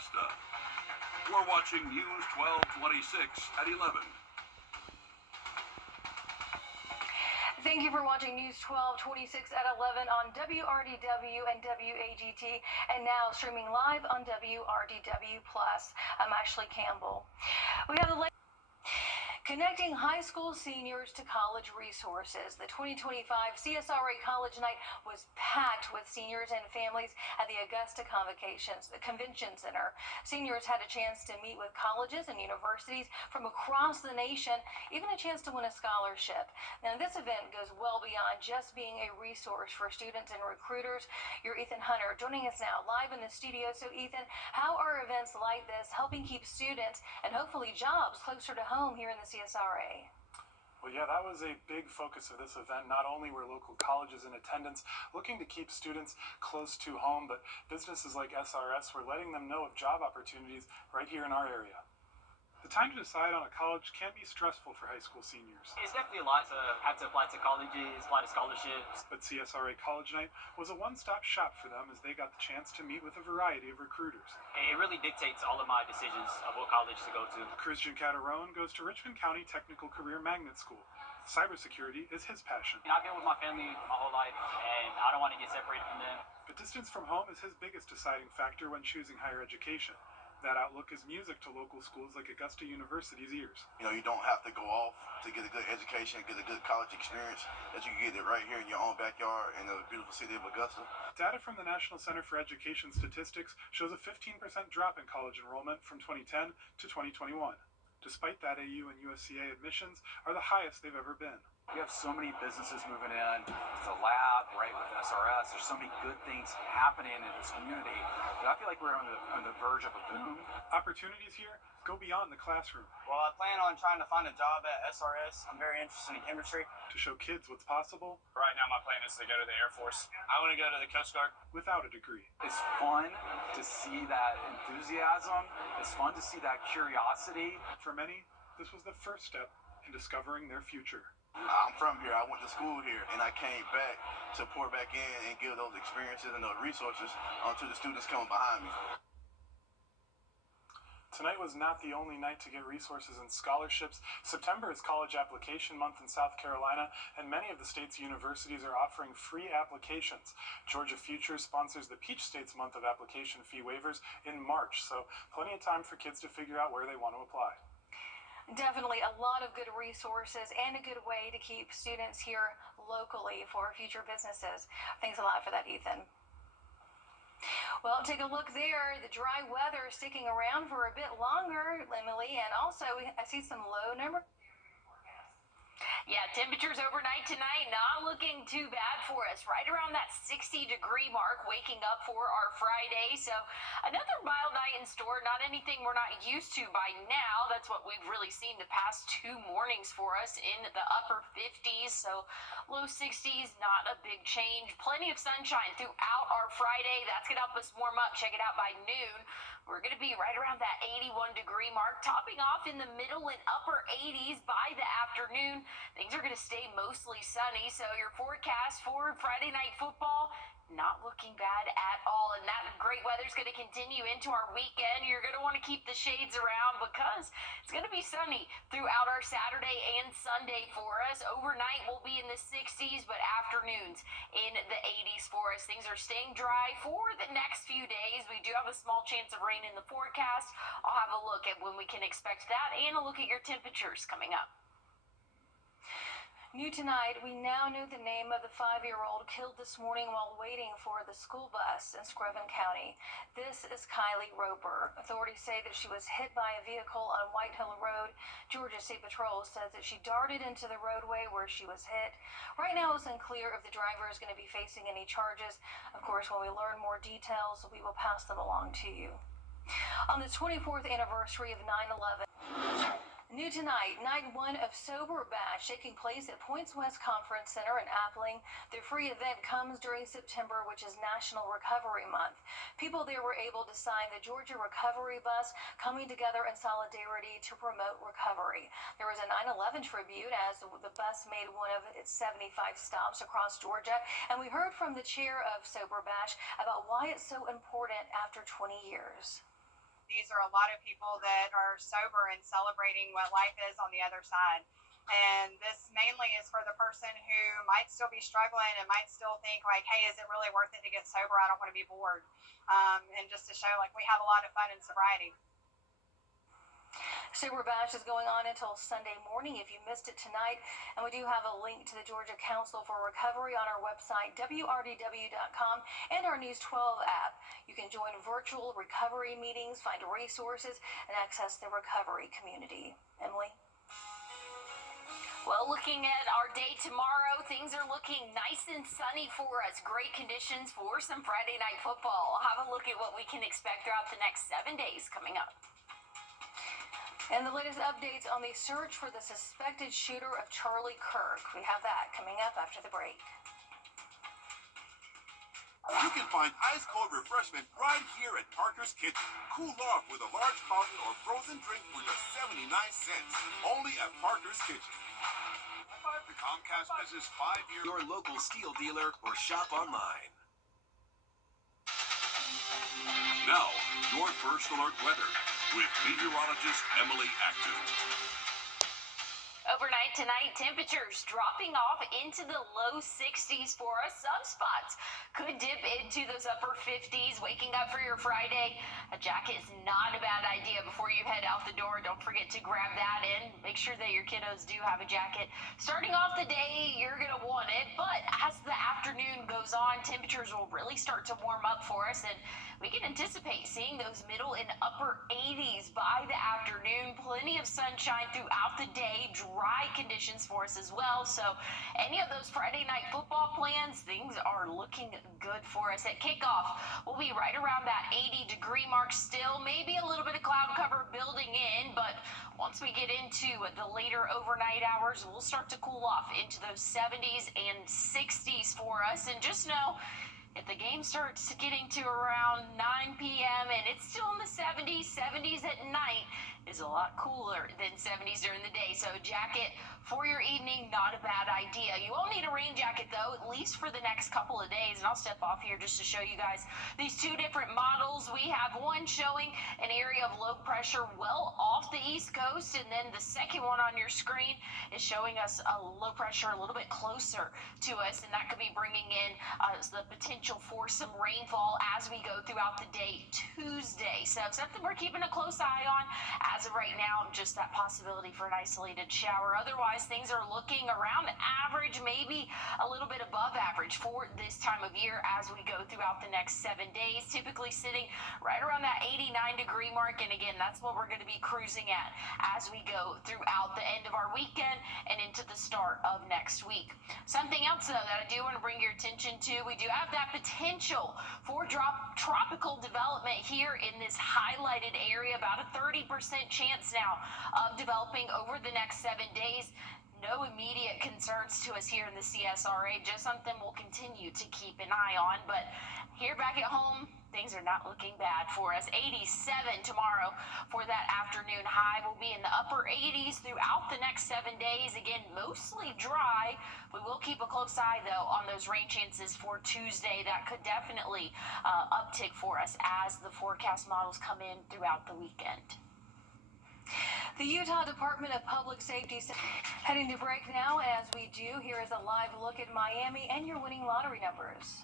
Augusta. We're watching News 1226 at 11. Thank you for watching News 1226 at 11 on WRDW and WAGT, and now streaming live on WRDW+. I'm Ashley Campbell. We have the Connecting high school seniors to college resources. The 2025 CSRA College Night was packed with seniors and families at the Augusta Convention Center. Seniors had a chance to meet with colleges and universities from across the nation, even a chance to win a scholarship. Now, this event goes well beyond just being a resource for students and recruiters. You're Ethan Hunter joining us now live in the studio. So, Ethan, how are events like this helping keep students and hopefully jobs closer to home here in the CSRA? Well, yeah, that was a big focus of this event. Not only were local colleges in attendance looking to keep students close to home, but businesses like SRS were letting them know of job opportunities right here in our area. The time to decide on a college can be stressful for high school seniors. It's definitely a lot to have to apply to colleges, apply to scholarships. But CSRA College Night was a one-stop shop for them as they got the chance to meet with a variety of recruiters. It really dictates all of my decisions of what college to go to. Christian Catarone goes to Richmond County Technical Career Magnet School. Cybersecurity is his passion. I've been with my family my whole life, and I don't want to get separated from them. But distance from home is his biggest deciding factor when choosing higher education. That outlook is music to local schools like Augusta University's ears. You know, you don't have to go off to get a good education, get a good college experience, that you can get it right here in your own backyard in the beautiful city of Augusta. Data from the National Center for Education Statistics shows a 15% drop in college enrollment from 2010 to 2021. Despite that, AU and USCA admissions are the highest they've ever been. We have so many businesses moving in, the lab, right, with SRS. There's so many good things happening in this community that I feel like we're on the verge of a boom. Opportunities here go beyond the classroom. Well, I plan on trying to find a job at SRS. I'm very interested in chemistry. To show kids what's possible. Right now, my plan is to go to the Air Force. I want to go to the Coast Guard. Without a degree. It's fun to see that enthusiasm. It's fun to see that curiosity. For many, this was the first step in discovering their future. I'm from here. I went to school here, and I came back to pour back in and give those experiences and those resources to the students coming behind me. Tonight was not the only night to get resources and scholarships. September is College Application Month in South Carolina, and many of the state's universities are offering free applications. Georgia Futures sponsors the Peach State's month of application fee waivers in March, so plenty of time for kids to figure out where they want to apply. Definitely a lot of good resources and a good way to keep students here locally for future businesses. Thanks a lot for that, Ethan. Well, take a look there. The dry weather sticking around for a bit longer, Emily, and also I see some low number. Yeah, temperatures overnight tonight not looking too bad for us. Right around that 60-degree mark, waking up for our Friday. So another mild night in store. Not anything we're not used to by now. That's what we've really seen the past 2 mornings for us in the upper 50s. So low 60s, not a big change. Plenty of sunshine throughout our Friday. That's going to help us warm up. Check it out by noon. We're going to be right around that 81-degree mark, topping off in the middle and upper 80s by the afternoon. Things are going to stay mostly sunny, so your forecast for Friday night football, not looking bad at all. And that great weather is going to continue into our weekend. You're going to want to keep the shades around because it's going to be sunny throughout our Saturday and Sunday for us. Overnight we'll be in the 60s, but afternoons in the 80s for us. Things are staying dry for the next few days. We do have a small chance of rain in the forecast. I'll have a look at when we can expect that and a look at your temperatures coming up. New tonight, we now know the name of the 5-year-old killed this morning while waiting for the school bus in Screven County. This is Kylie Roper. Authorities say that she was hit by a vehicle on White Hill Road. Georgia State Patrol says that she darted into the roadway where she was hit. Right now, it's unclear if the driver is going to be facing any charges. Of course, when we learn more details, we will pass them along to you. On the 24th anniversary of 9/11, new tonight, night 1 of Sober Bash taking place at Points West Conference Center in Appling. The free event comes during September, which is National Recovery Month. People there were able to sign the Georgia Recovery Bus, coming together in solidarity to promote recovery. There was a 9/11 tribute as the bus made one of its 75 stops across Georgia. And we heard from the chair of Sober Bash about why it's so important after 20 years. these are a lot of people that are sober and celebrating what life is on the other side. And this mainly is for the person who might still be struggling and might still think like, hey, is it really worth it to get sober? I don't want to be bored. And just to show like we have a lot of fun in sobriety. Sober Bash is going on until Sunday morning if you missed it tonight. And we do have a link to the Georgia Council for Recovery on our website, wrdw.com, and our News 12 app. You can join virtual recovery meetings, find resources, and access the recovery community. Emily? Well, looking at our day tomorrow, things are looking nice and sunny for us. Great conditions for some Friday night football. Have a look at what we can expect throughout the next 7 days coming up. And the latest updates on the search for the suspected shooter of Charlie Kirk. We have that coming up after the break. You can find ice-cold refreshment right here at Parker's Kitchen. Cool off with a large fountain or frozen drink for just 79 cents. Only at Parker's Kitchen. The Comcast Business 5-year. Your local steel dealer or shop online. Now, your first alert weather with meteorologist Emily Acton. Overnight tonight, temperatures dropping off into the low 60s for us. Some spots could dip into those upper 50s. Waking up for your Friday, a jacket is not a bad idea before you head out the door. Don't forget to grab that in. Make sure that your kiddos do have a jacket. Starting off the day, you're going to want it, but as the afternoon goes on, temperatures will really start to warm up for us, and we can anticipate seeing those middle and upper 80s by the afternoon. Plenty of sunshine throughout the day. Dry conditions for us as well. So any of those Friday night football plans, things are looking good for us. At kickoff, we'll be right around that 80-degree mark still. Maybe a little bit of cloud cover building in, but once we get into the later overnight hours, we'll start to cool off into those 70s and 60s for us. And just know, if the game starts getting to around 9 p.m. and it's still in the 70s at night, is a lot cooler than 70s during the day. So a jacket for your evening, not a bad idea. You won't need a rain jacket, though, at least for the next couple of days. And I'll step off here just to show you guys these two different models. We have one showing an area of low pressure well off the East Coast, and then the second one on your screen is showing us a low pressure a little bit closer to us, and that could be bringing in the potential for some rainfall as we go throughout the day Tuesday. So something we're keeping a close eye on. As of right now, just that possibility for an isolated shower. Otherwise, things are looking around average, maybe a little bit above average for this time of year as we go throughout the next 7 days, typically sitting right around that 89-degree mark. And again, that's what we're going to be cruising at as we go throughout the end of our weekend and into the start of next week. Something else, though, that I do want to bring your attention to, we do have that potential for tropical development here in this highlighted area, about a 30% chance now of developing over the next 7 days. No immediate concerns to us here in the CSRA, just something we'll continue to keep an eye on. But here back at home, things are not looking bad for us. 87 tomorrow for that afternoon high. We'll be in the upper 80s throughout the next 7 days. Again, mostly dry. We will keep a close eye, though, on those rain chances for Tuesday. That could definitely uptick for us as the forecast models come in throughout the weekend. The Utah Department of Public Safety heading to break now. As we do, here is a live look at Miami and your winning lottery numbers.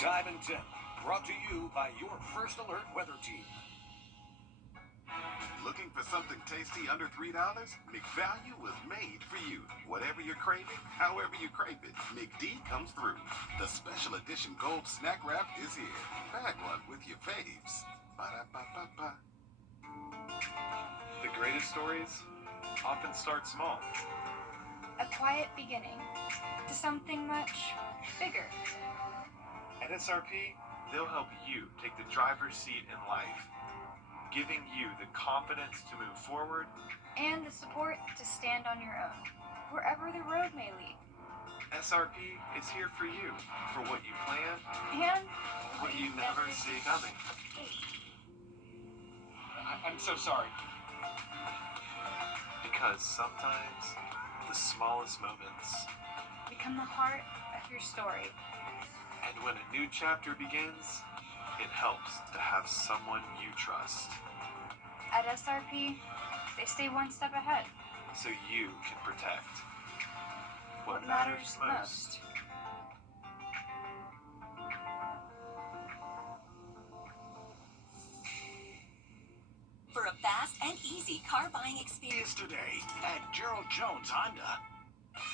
Time and Tip, brought to you by your First Alert weather team. Looking for something tasty under $3? McValue was made for you. Whatever you're craving, however you crave it, McD comes through. The special edition gold snack wrap is here. Bag one with your faves. Ba-da-ba-ba-ba. The greatest stories often start small. A quiet beginning to something much bigger. At SRP, they'll help you take the driver's seat in life, giving you the confidence to move forward And the support to stand on your own, wherever the road may lead. SRP is here for you, for what you plan, And what you never see coming. I'm so sorry. Because sometimes the smallest moments, become the heart of your story. and when a new chapter begins, it helps to have someone you trust, At SRP, they stay one step ahead. so you can protect What matters most. For a fast and easy car buying experience Today at Gerald Jones Honda.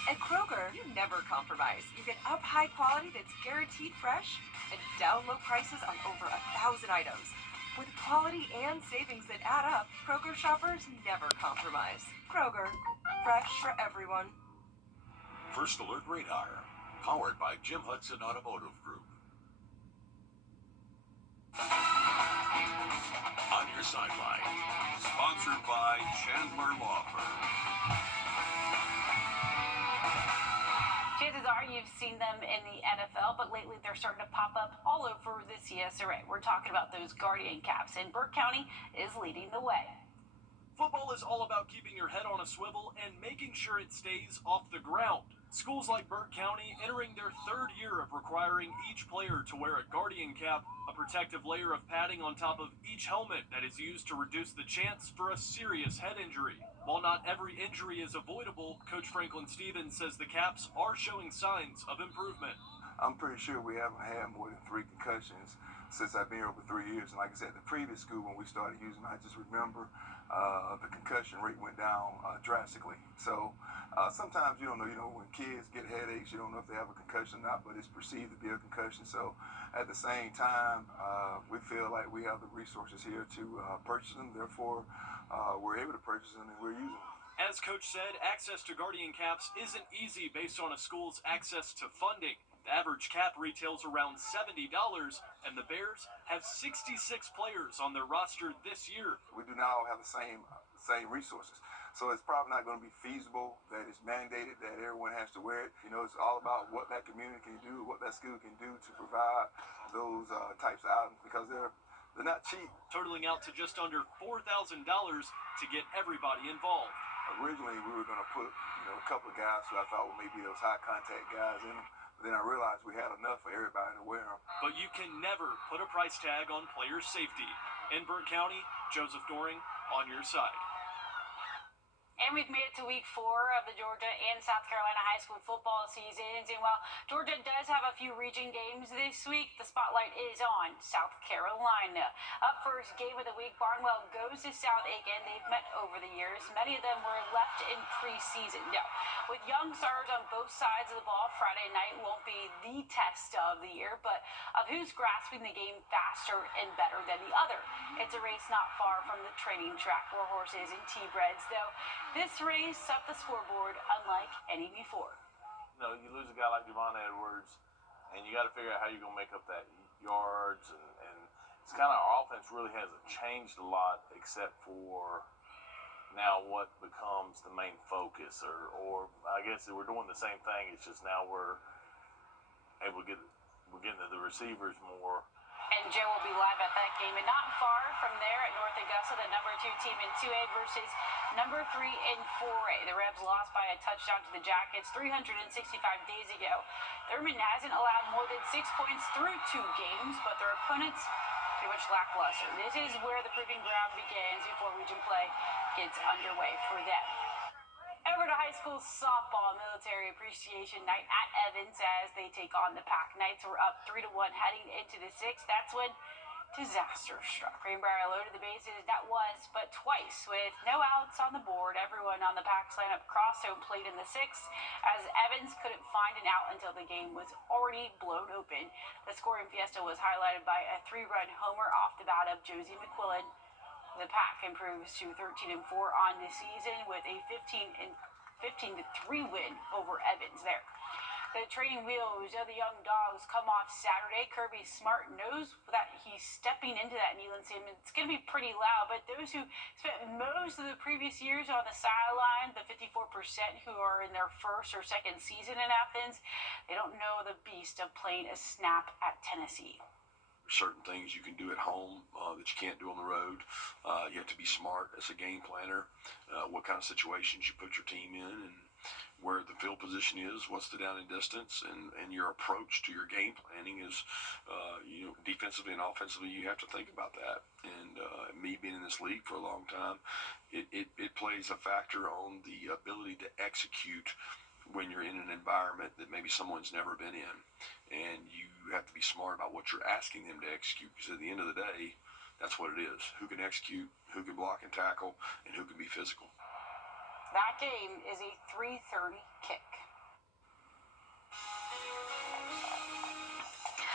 At Kroger, you never compromise. You get up high quality that's guaranteed fresh and down low prices on over 1,000 items. With quality and savings that add up, Kroger shoppers never compromise. Kroger, fresh for everyone. First Alert Radar, powered by Jim Hudson Automotive Group. On your sideline, sponsored by Chandler Law Firm. Chances are you've seen them in the NFL, but lately they're starting to pop up all over the CSRA. We're talking about those Guardian caps, and Burke County is leading the way. Football is all about keeping your head on a swivel and making sure it stays off the ground. Schools like Burke County entering their third year of requiring each player to wear a Guardian cap, a protective layer of padding on top of each helmet that is used to reduce the chance for a serious head injury. While not every injury is avoidable, Coach Franklin Stevens says the caps are showing signs of improvement. I'm pretty sure we haven't had more than 3 concussions since I've been here over 3 years. And like I said, the previous school, when we started using them, I just remember the concussion rate went down drastically. So sometimes you don't know, when kids get headaches, you don't know if they have a concussion or not, but it's perceived to be a concussion. So at the same time, we feel like we have the resources here to purchase them. Therefore, we're able to purchase them and we're using them. As Coach said, access to Guardian caps isn't easy based on a school's access to funding. The average cap retails around $70, and the Bears have 66 players on their roster this year. We do not all have the same resources. So it's probably not going to be feasible that it's mandated that everyone has to wear it. It's all about what that community can do, what that school can do to provide those types of items, because they're not cheap. Totaling out to just under $4,000 to get everybody involved. Originally, we were going to put a couple of guys who I thought were maybe those high contact guys in them. But then I realized we had enough for everybody to wear them. But you can never put a price tag on player safety. In Burke County, Joseph Doring on your side. And we've made it to week 4 of the Georgia and South Carolina high school football seasons. And while Georgia does have a few region games this week, the spotlight is on South Carolina. Up first, game of the week, Barnwell goes to South Aiken. They've met over the years. Many of them were left in preseason. Now, with young stars on both sides of the ball, Friday night won't be the test of the year, but of who's grasping the game faster and better than the other. It's a race not far from the training track where horses and T-breds, though this race up the scoreboard unlike any before. You lose a guy like Javon Edwards, and you got to figure out how you're going to make up that yards, and it's kind of, our offense really hasn't changed a lot except for now what becomes the main focus, or I guess we're doing the same thing. It's just now we're able to we're getting to the receivers more. And Joe will be live at that game. And not far from there at North Augusta, the number 2 team in 2A versus number 3 in 4A. The Rebs lost by a touchdown to the Jackets 365 days ago. Thurman hasn't allowed more than 6 points through 2 games, but their opponents pretty much lackluster. This is where the proving ground begins before region play gets underway for them. Over to high school softball, Military Appreciation Night at Evans as they take on the Pack. Knights were up 3-1 heading into the 6th. That's when disaster struck. Greenbrier loaded the bases, that was but twice with no outs on the board. Everyone on the Pack's lineup crossed home plate in the 6th as Evans couldn't find an out until the game was already blown open. The scoring fiesta was highlighted by a 3-run homer off the bat of Josie McQuillan. The Pack improves to 13-4 on the season with a 15-3 win over Evans there. The training wheels of the young dogs come off Saturday. Kirby Smart knows that he's stepping into that Neyland Stadium. It's going to be pretty loud, but those who spent most of the previous years on the sideline, the 54% who are in their first or second season in Athens, they don't know the beast of playing a snap at Tennessee. Certain things you can do at home that you can't do on the road. You have to be smart as a game planner, what kind of situations you put your team in, and where the field position is, what's the down and distance, and your approach to your game planning is, defensively and offensively, you have to think about that. And me being in this league for a long time, it plays a factor on the ability to execute when you're in an environment that maybe someone's never been in. And you have to be smart about what you're asking them to execute, because at the end of the day, that's what it is. Who can execute, who can block and tackle, and who can be physical. That game is a 3:30 kick.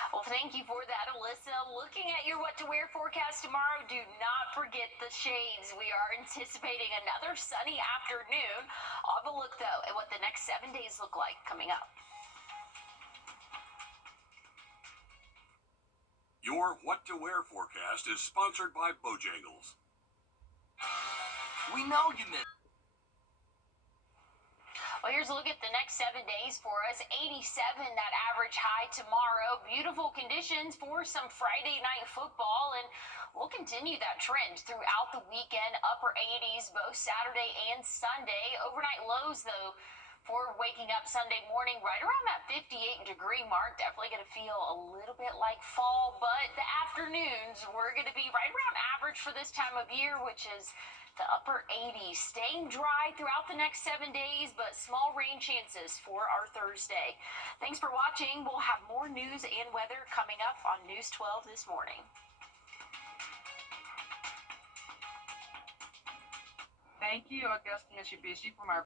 Well, thank you for that, Alyssa. Looking at your what to wear forecast tomorrow, do not forget the shades. We are anticipating another sunny afternoon. I'll have a look, though, at what the next 7 days look like coming up. Your What to Wear forecast is sponsored by Bojangles. We know you missed. Well, here's a look at the next 7 days for us. 87, that average high tomorrow. Beautiful conditions for some Friday night football, and we'll continue that trend throughout the weekend. Upper 80s both Saturday and Sunday. Overnight lows, though, for waking up Sunday morning right around that 58-degree mark. Definitely going to feel a little bit like fall, but the afternoons, we're going to be right around average for this time of year, which is the upper 80s. Staying dry throughout the next 7 days, but small rain chances for our Thursday. Thanks for watching. We'll have more news and weather coming up on News 12 this morning. Thank you, Augusta Mitsubishi, from our